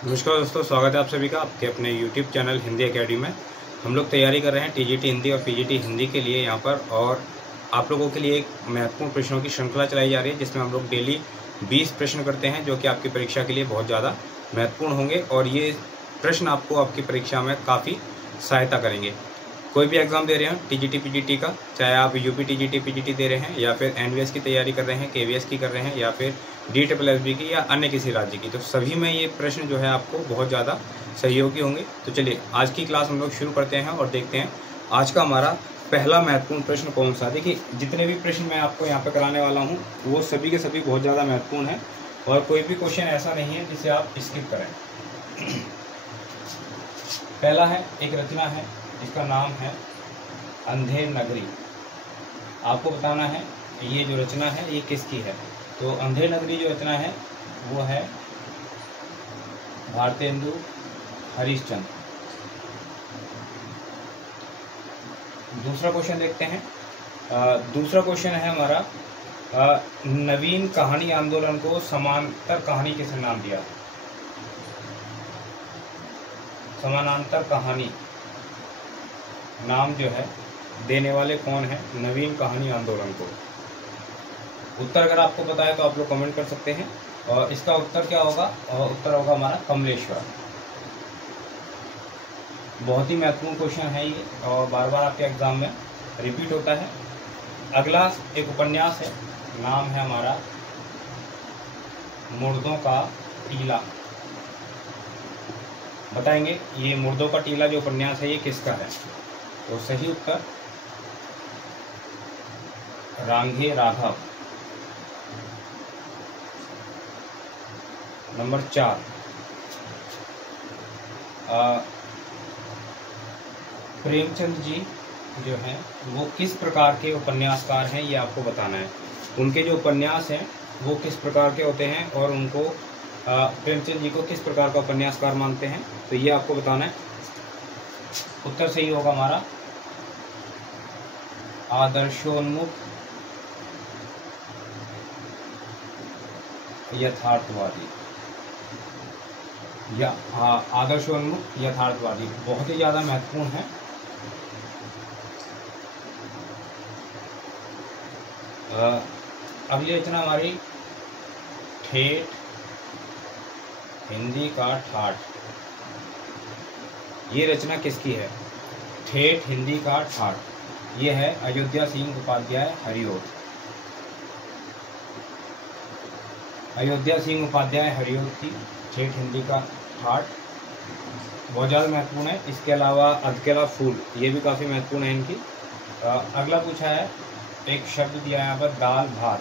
नमस्कार दोस्तों, स्वागत है आप सभी का आपके अपने YouTube चैनल हिंदी एकेडमी में। हम लोग तैयारी कर रहे हैं TGT हिंदी और PGT हिंदी के लिए यहाँ पर, और आप लोगों के लिए एक महत्वपूर्ण प्रश्नों की श्रृंखला चलाई जा रही है जिसमें हम लोग डेली 20 प्रश्न करते हैं जो कि आपकी परीक्षा के लिए बहुत ज़्यादा महत्वपूर्ण होंगे और ये प्रश्न आपको आपकी परीक्षा में काफ़ी सहायता करेंगे। कोई भी एग्ज़ाम दे रहे हैं TGT PGT का, चाहे आप UP TGT PGT दे रहे हैं या फिर NVS की तैयारी कर रहे हैं, KVS की कर रहे हैं या फिर DSSB की या अन्य किसी राज्य की, तो सभी में ये प्रश्न जो है आपको बहुत ज़्यादा सहयोगी होंगे। तो चलिए आज की क्लास हम लोग शुरू करते हैं और देखते हैं आज का हमारा पहला महत्वपूर्ण प्रश्न कौन सा। देखिए, जितने भी प्रश्न मैं आपको यहाँ पर कराने वाला हूँ वो सभी के सभी बहुत ज़्यादा महत्वपूर्ण हैं और कोई भी क्वेश्चन ऐसा नहीं है जिसे आप स्किप करें। पहला है, एक रचना है जिसका नाम है अंधेर नगरी। आपको बताना है ये जो रचना है ये किसकी है। तो अंधेर नगरी जो रचना है वो है भारतेंदु हरिश्चंद्र। दूसरा क्वेश्चन देखते हैं। दूसरा क्वेश्चन है हमारा, नवीन कहानी आंदोलन को समानांतर कहानी किसने नाम दिया। समानांतर कहानी नाम जो है देने वाले कौन है नवीन कहानी आंदोलन को। उत्तर अगर आपको पता है तो आप लोग कमेंट कर सकते हैं और इसका उत्तर क्या होगा, और उत्तर होगा हमारा कमलेश्वर। बहुत ही महत्वपूर्ण क्वेश्चन है ये और बार बार आपके एग्जाम में रिपीट होता है। अगला एक उपन्यास है, नाम है हमारा मुर्दों का टीला। बताएंगे ये मुर्दों का टीला जो उपन्यास है ये किसका है। तो सही उत्तर रांघे राघव। नंबर 4, प्रेमचंद जी जो हैं वो किस प्रकार के उपन्यासकार हैं ये आपको बताना है। उनके जो उपन्यास हैं वो किस प्रकार के होते हैं और उनको प्रेमचंद जी को किस प्रकार का उपन्यासकार मानते हैं, तो ये आपको बताना है। उत्तर सही होगा हमारा आदर्शोन्मुख यथार्थवादी या आदर्शोन्मुख यथार्थवादी। बहुत ही ज़्यादा महत्वपूर्ण है। अगली रचना हमारी ठेठ हिंदी का ठाठ। ये रचना किसकी है। ठेठ हिंदी का ठाठ ये है अयोध्या सिंह उपाध्याय हरिओत। अयोध्या सिंह उपाध्याय हरिओत की ठेठ हिंदी का ठाठ बहुत ज़्यादा महत्वपूर्ण है। इसके अलावा अधकेला फूल ये भी काफ़ी महत्वपूर्ण है इनकी। अगला पूछा है, एक शब्द दिया है यहाँ पर दाल भात,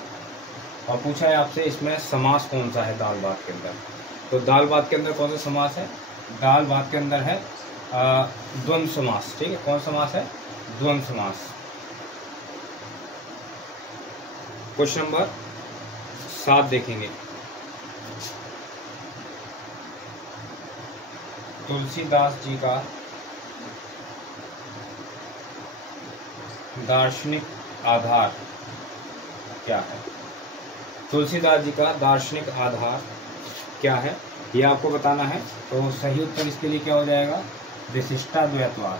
और पूछा है आपसे इसमें समास कौन सा है दाल भात के अंदर। तो दाल भात के अंदर कौन सा समास है। दाल भात के अंदर है द्वंद्व समास। ठीक है, कौन समास है, द्वंद्व समास। क्वेश्चन नंबर 7 देखेंगे। तुलसीदास जी का दार्शनिक आधार क्या है। तुलसीदास जी का दार्शनिक आधार क्या है ये आपको बताना है। तो सही उत्तर इसके लिए क्या हो जाएगा, विशिष्टाद्वैतवाद।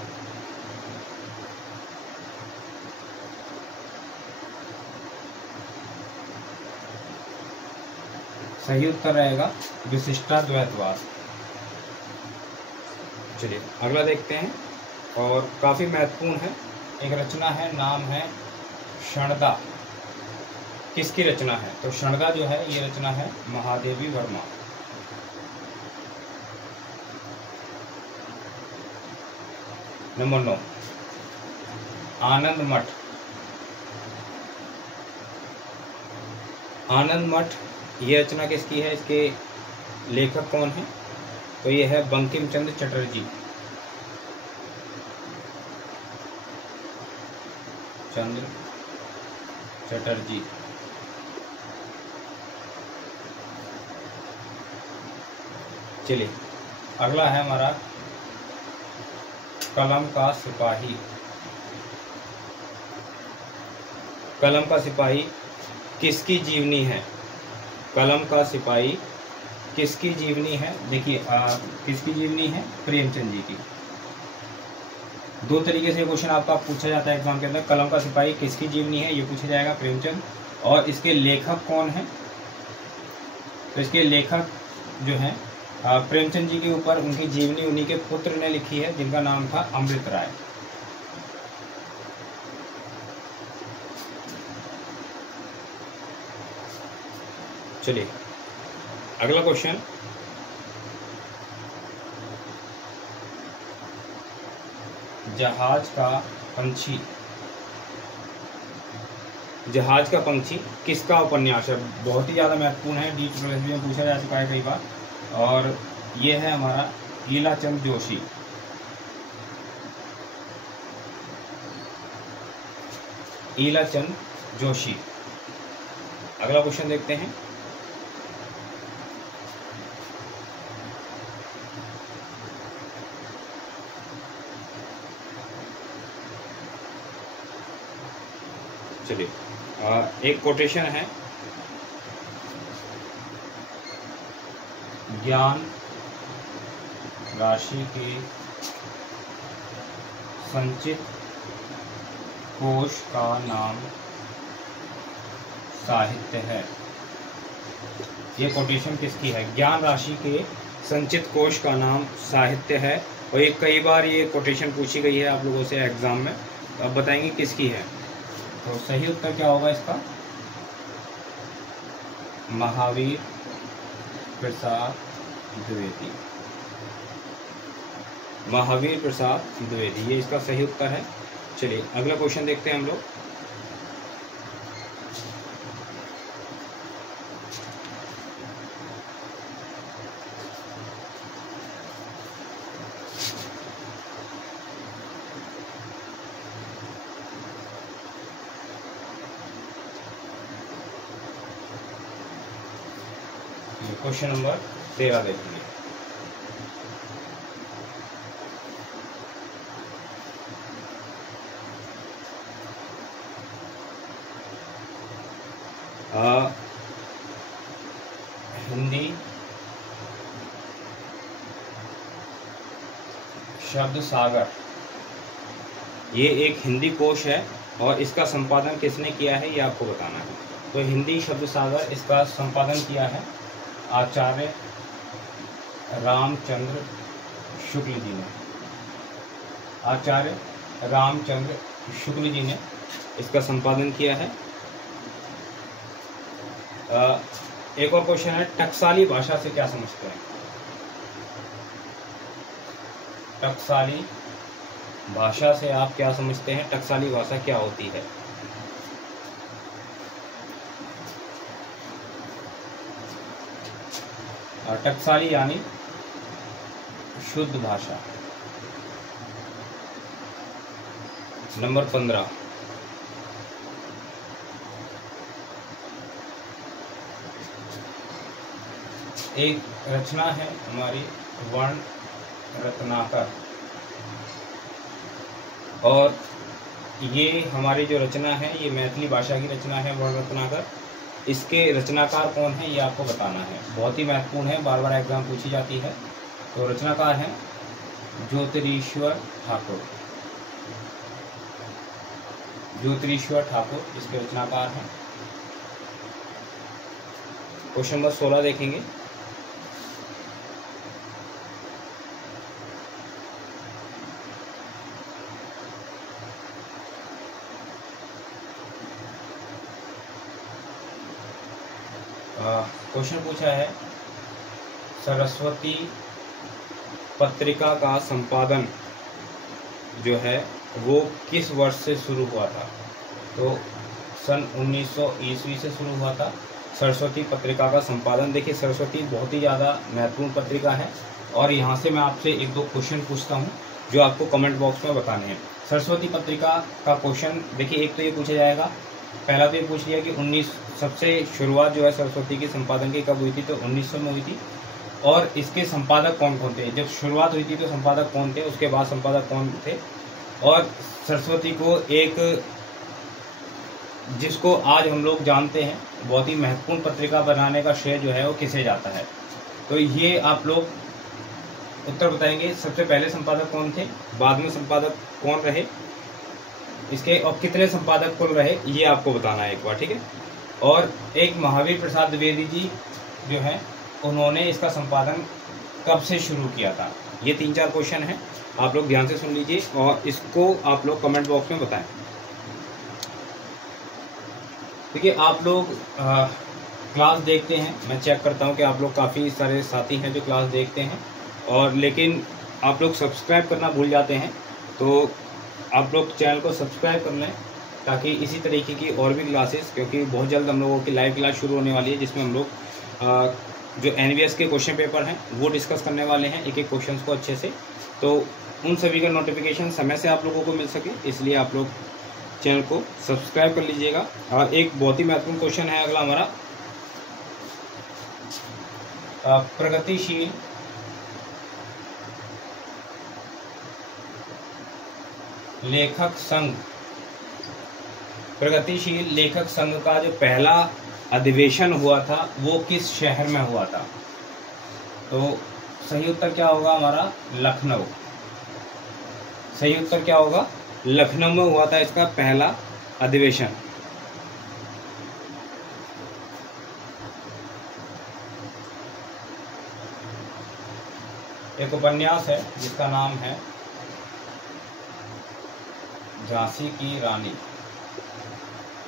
सही उत्तर रहेगा विशिष्टाद्वैतवाद। चलिए अगला देखते हैं और काफ़ी महत्वपूर्ण है। एक रचना है, नाम है क्षणदा। किसकी रचना है। तो क्षणदा जो है ये रचना है महादेवी वर्मा। नंबर 9, आनंद मठ। आनंद मठ ये रचना किसकी है, इसके लेखक कौन है। तो ये है बंकिम चंद्र चटर्जी। चंद्र चटर्जी। चलिए अगला है हमारा कलम का सिपाही। कलम का सिपाही किसकी जीवनी है। कलम का सिपाही किसकी जीवनी है? देखिए किसकी जीवनी है? प्रेमचंद जी की। दो तरीके से क्वेश्चन आपका पूछा जाता है एग्जाम के अंदर। कलम का सिपाही किसकी जीवनी है, ये पूछा जाएगा, प्रेमचंद। और इसके लेखक कौन है? तो इसके लेखक जो है प्रेमचंद जी के ऊपर उनकी जीवनी उन्हीं के पुत्र ने लिखी है, जिनका नाम था अमृत राय। चलिए अगला क्वेश्चन, जहाज का पंछी। जहाज का पंछी किसका उपन्यास है? बहुत ही ज़्यादा महत्वपूर्ण है, D2 में पूछा जा चुका है कई बार। और ये है हमारा ईलाचंद जोशी। ईलाचंद जोशी। अगला क्वेश्चन देखते हैं। चलिए एक कोटेशन है, ज्ञान राशि के संचित कोश का नाम साहित्य है। ये कोटेशन किसकी है? ज्ञान राशि के संचित कोश का नाम साहित्य है। और ये कई बार ये कोटेशन पूछी गई है आप लोगों से एग्जाम में। तो आप बताएंगे किसकी है? तो सही उत्तर क्या होगा इसका? महावीर प्रसाद द्विवेदी। महावीर प्रसाद द्विवेदी, ये इसका सही उत्तर है। चलिए अगला क्वेश्चन देखते हैं हम लोग। क्वेश्चन नंबर 13 देखेंगे। हिंदी शब्द सागर, ये एक हिंदी कोश है और इसका संपादन किसने किया है ये आपको बताना है। तो हिंदी शब्द सागर, इसका संपादन किया है आचार्य रामचंद्र शुक्ल जी ने। आचार्य रामचंद्र शुक्ल जी ने इसका संपादन किया है। एक और क्वेश्चन है, टकसाली भाषा से क्या समझते हैं? टकसाली भाषा से आप क्या समझते हैं? टकसाली भाषा क्या होती है? टकसाली यानी शुद्ध भाषा। नंबर 15, एक रचना है हमारी वर्ण रत्नाकर, और ये हमारी जो रचना है ये मैथिली भाषा की रचना है वर्ण रत्नाकर। इसके रचनाकार कौन है ये आपको बताना है, बहुत ही महत्वपूर्ण है, बार बार एग्जाम पूछी जाती है। तो रचनाकार हैं ज्योतिरीश्वर ठाकुर। ज्योतिरीश्वर ठाकुर इसके रचनाकार हैं। क्वेश्चन नंबर 16 देखेंगे। क्वेश्चन पूछा है, सरस्वती पत्रिका का संपादन जो है वो किस वर्ष से शुरू हुआ था? तो सन 1900 ईस्वी से शुरू हुआ था सरस्वती पत्रिका का संपादन। देखिए सरस्वती बहुत ही ज़्यादा महत्वपूर्ण पत्रिका है और यहाँ से मैं आपसे एक दो क्वेश्चन पूछता हूँ जो आपको कमेंट बॉक्स में बताने हैं। सरस्वती पत्रिका का क्वेश्चन देखिए, एक तो ये पूछा जाएगा, पहला तो ये पूछ लिया कि सबसे शुरुआत जो है सरस्वती के संपादन की कब हुई थी? तो 1900 में हुई थी। और इसके संपादक कौन कौन थे? जब शुरुआत हुई थी तो संपादक कौन थे, उसके बाद संपादक कौन थे? और सरस्वती को एक जिसको आज हम लोग जानते हैं बहुत ही महत्वपूर्ण पत्रिका बनाने का श्रेय जो है वो किसे जाता है? तो ये आप लोग उत्तर बताएंगे। सबसे पहले संपादक कौन थे, बाद में संपादक कौन रहे, इसके और कितने संपादक कुल रहे, ये आपको बताना है एक बार, ठीक है। और एक महावीर प्रसाद द्विवेदी जी जो है उन्होंने इसका संपादन कब से शुरू किया था। ये 3-4 क्वेश्चन हैं, आप लोग ध्यान से सुन लीजिए और इसको आप लोग कमेंट बॉक्स में बताएं। देखिए आप लोग क्लास देखते हैं, मैं चेक करता हूं कि आप लोग काफ़ी सारे साथी हैं जो क्लास देखते हैं और लेकिन आप लोग सब्सक्राइब करना भूल जाते हैं। तो आप लोग चैनल को सब्सक्राइब कर लें ताकि इसी तरीके की और भी क्लासेस, क्योंकि बहुत जल्द हम लोगों की लाइव क्लास शुरू होने वाली है जिसमें हम लोग जो NVS के क्वेश्चन पेपर हैं वो डिस्कस करने वाले हैं, एक एक क्वेश्चन को अच्छे से। तो उन सभी का नोटिफिकेशन समय से आप लोगों को मिल सके इसलिए आप लोग चैनल को सब्सक्राइब कर लीजिएगा। और एक बहुत ही महत्वपूर्ण क्वेश्चन है अगला हमारा, प्रगतिशील लेखक संघ, प्रगतिशील लेखक संघ का जो पहला अधिवेशन हुआ था वो किस शहर में हुआ था। तो सही उत्तर क्या होगा हमारा, लखनऊ। सही उत्तर क्या होगा, लखनऊ में हुआ था इसका पहला अधिवेशन। एक उपन्यास है जिसका नाम है झांसी की रानी।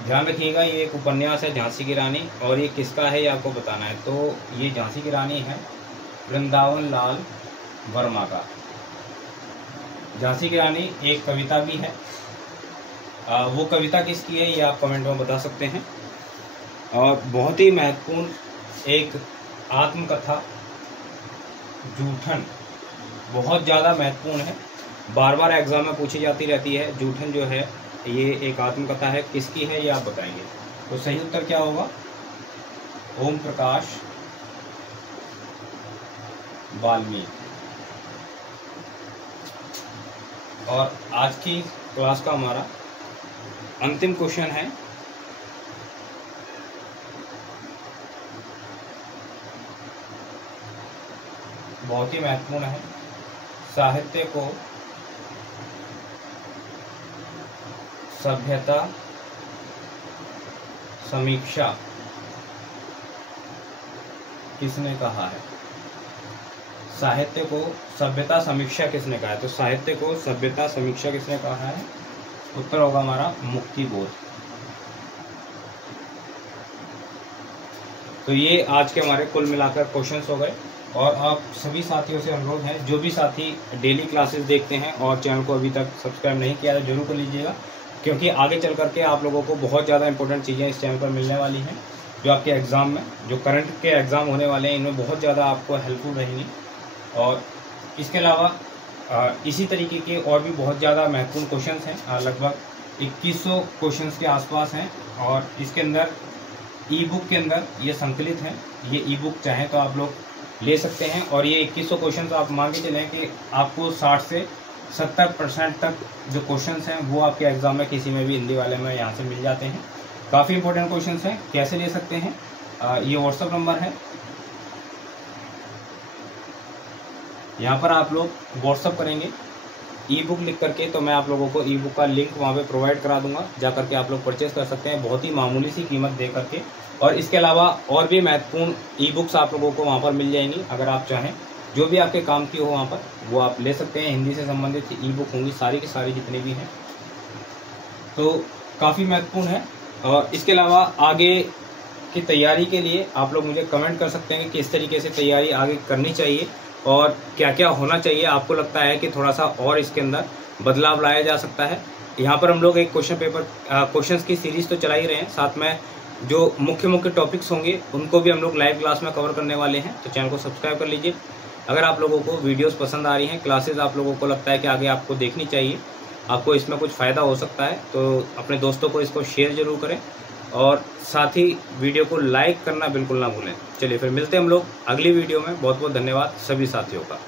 ध्यान रखिएगा ये एक उपन्यास है झांसी की रानी और ये किसका है ये आपको बताना है। तो ये झांसी की रानी है वृंदावन लाल वर्मा का। झांसी की रानी एक कविता भी है, वो कविता किसकी है ये आप कमेंट में बता सकते हैं। और बहुत ही महत्वपूर्ण एक आत्मकथा जूठन, बहुत ज़्यादा महत्वपूर्ण है, बार बार एग्जाम में पूछी जाती रहती है। जूठन जो है ये एक आत्मकथा है, किसकी है ये आप बताएंगे। तो सही उत्तर क्या होगा, ओम प्रकाश वाल्मीकि। और आज की क्लास का हमारा अंतिम क्वेश्चन है, बहुत ही महत्वपूर्ण है, साहित्य को सभ्यता समीक्षा किसने कहा है। साहित्य को सभ्यता समीक्षा किसने कहा है। तो साहित्य को सभ्यता समीक्षा किसने कहा है, उत्तर होगा हमारा मुक्तिबोध। तो ये आज के हमारे कुल मिलाकर क्वेश्चंस हो गए। और आप सभी साथियों से अनुरोध है, जो भी साथी डेली क्लासेस देखते हैं और चैनल को अभी तक सब्सक्राइब नहीं किया है जरूर कर लीजिएगा, क्योंकि आगे चल करके आप लोगों को बहुत ज़्यादा इंपॉर्टेंट चीज़ें इस चैनल पर मिलने वाली हैं जो आपके एग्ज़ाम में, जो करंट के एग्ज़ाम होने वाले हैं इनमें बहुत ज़्यादा आपको हेल्पफुल रहेंगी। और इसके अलावा इसी तरीके के और भी बहुत ज़्यादा महत्वपूर्ण क्वेश्चंस हैं, लगभग 2100 क्वेश्चंस के आसपास हैं। और इसके अंदर ई बुक के अंदर ये संकलित है, ये ई बुक चाहें तो आप लोग ले सकते हैं। और ये 2100 क्वेश्चन आप मान के चलें कि आपको 60 से 70% तक जो क्वेश्चंस हैं वो आपके एग्जाम में किसी में भी हिंदी वाले में यहाँ से मिल जाते हैं। काफ़ी इंपॉर्टेंट क्वेश्चंस हैं, कैसे ले सकते हैं, ये व्हाट्सएप नंबर है, यहाँ पर आप लोग व्हाट्सएप करेंगे ई बुक लिख करके, तो मैं आप लोगों को ई बुक का लिंक वहाँ पे प्रोवाइड करा दूंगा, जा करके आप लोग परचेज कर सकते हैं बहुत ही मामूली सी कीमत दे करके। और इसके अलावा और भी महत्वपूर्ण ई बुक्स आप लोगों को वहाँ पर मिल जाएंगी, अगर आप चाहें जो भी आपके काम की हो वहाँ पर वो आप ले सकते हैं। हिंदी से संबंधित ई बुक होंगी सारी की सारी जितने भी हैं, तो काफ़ी महत्वपूर्ण है। और इसके अलावा आगे की तैयारी के लिए आप लोग मुझे कमेंट कर सकते हैं कि किस तरीके से तैयारी आगे करनी चाहिए और क्या क्या होना चाहिए। आपको लगता है कि थोड़ा सा और इसके अंदर बदलाव लाया जा सकता है। यहाँ पर हम लोग एक क्वेश्चंस की सीरीज़ तो चला ही रहे हैं, साथ में जो मुख्य टॉपिक्स होंगे उनको भी हम लोग लाइव क्लास में कवर करने वाले हैं। तो चैनल को सब्सक्राइब कर लीजिए। अगर आप लोगों को वीडियोस पसंद आ रही हैं, क्लासेस आप लोगों को लगता है कि आगे आपको देखनी चाहिए, आपको इसमें कुछ फ़ायदा हो सकता है, तो अपने दोस्तों को इसको शेयर ज़रूर करें और साथ ही वीडियो को लाइक करना बिल्कुल ना भूलें। चलिए फिर मिलते हैं हम लोग अगली वीडियो में। बहुत बहुत धन्यवाद सभी साथियों का।